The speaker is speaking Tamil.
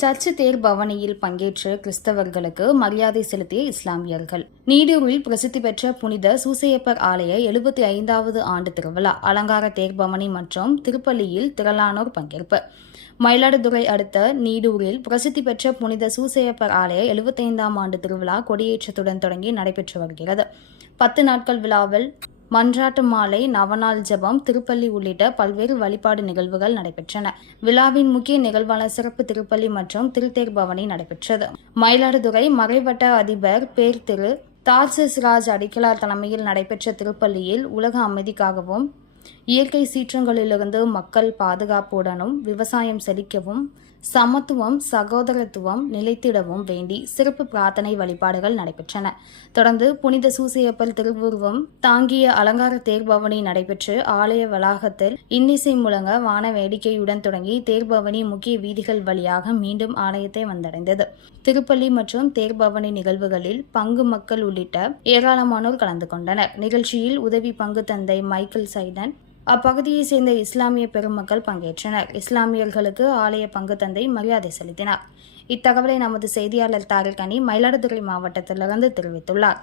சர்ச்சு தேர் பவனியில் பங்கேற்ற கிறிஸ்தவர்களுக்கு மரியாதை செலுத்திய இஸ்லாமியர்கள். நீடூரில் பிரசித்தி பெற்ற புனித சூசையப்பர் ஆலய எழுபத்தி ஐந்தாவது ஆண்டு திருவிழா அலங்கார தேர்பவனி மற்றும் திருப்பள்ளியில் திரளானோர் பங்கேற்பு. மயிலாடுதுறை அடுத்த நீடூரில் பிரசித்தி பெற்ற புனித சூசையப்பர் ஆலய எழுபத்தைந்தாம் ஆண்டு திருவிழா கொடியேற்றத்துடன் தொடங்கி நடைபெற்று வருகிறது. பத்து நாட்கள் விழாவில் மன்றாட்டு மாலை நவநாள் ஜெபம் திருப்பள்ளி உள்ளிட்ட பல்வேறு வழிபாடு நிகழ்வுகள் நடைபெற்றன. விழாவின் முக்கிய நிகழ்வான சிறப்பு திருப்பள்ளி மற்றும் திருத்தேர் பவனி நடைபெற்றது. மயிலாடுதுறை மறைவட்ட அதிபர் பேர் திரு தார்சஸ் ராஜ் அடிக்கலார் தலைமையில் நடைபெற்ற திருப்பள்ளியில் உலக அமைதிக்காகவும் இயற்கை சீற்றங்களிலிருந்து மக்கள் பாதுகாப்புடனும் விவசாயம் செழிக்கவும் சமத்துவம் சகோதரத்துவம் நிலைத்திடவும் வேண்டி சிறப்பு பிரார்த்தனை வழிபாடுகள் நடைபெற்றன. தொடர்ந்து புனித சூசியப்பல் திருவுருவம் தாங்கிய அலங்கார தேர்பவனி நடைபெற்று ஆலய வளாகத்தில் இன்னிசை முழங்க வான வேடிக்கையுடன் தொடங்கி தேர்பவனி முக்கிய வீதிகள் வழியாக மீண்டும் ஆலயத்தை வந்தடைந்தது. திருப்பள்ளி மற்றும் தேர்பவனி நிகழ்வுகளில் பங்கு மக்கள் உள்ளிட்ட ஏராளமானோர் கலந்து கொண்டனர். நிகழ்ச்சியில் உதவி பங்கு தந்தை மைக்கேல் சைடன் அப்பகுதியைச் சேர்ந்த இஸ்லாமிய பெருமக்கள் பங்கேற்றனர். இஸ்லாமியர்களுக்கு ஆலய பங்கு தந்தை மரியாதை செலுத்தினார். இத்தகவலை நமது செய்தியாளர் தாரிக் அணி மயிலாடுதுறை மாவட்டத்திலிருந்து தெரிவித்துள்ளார்.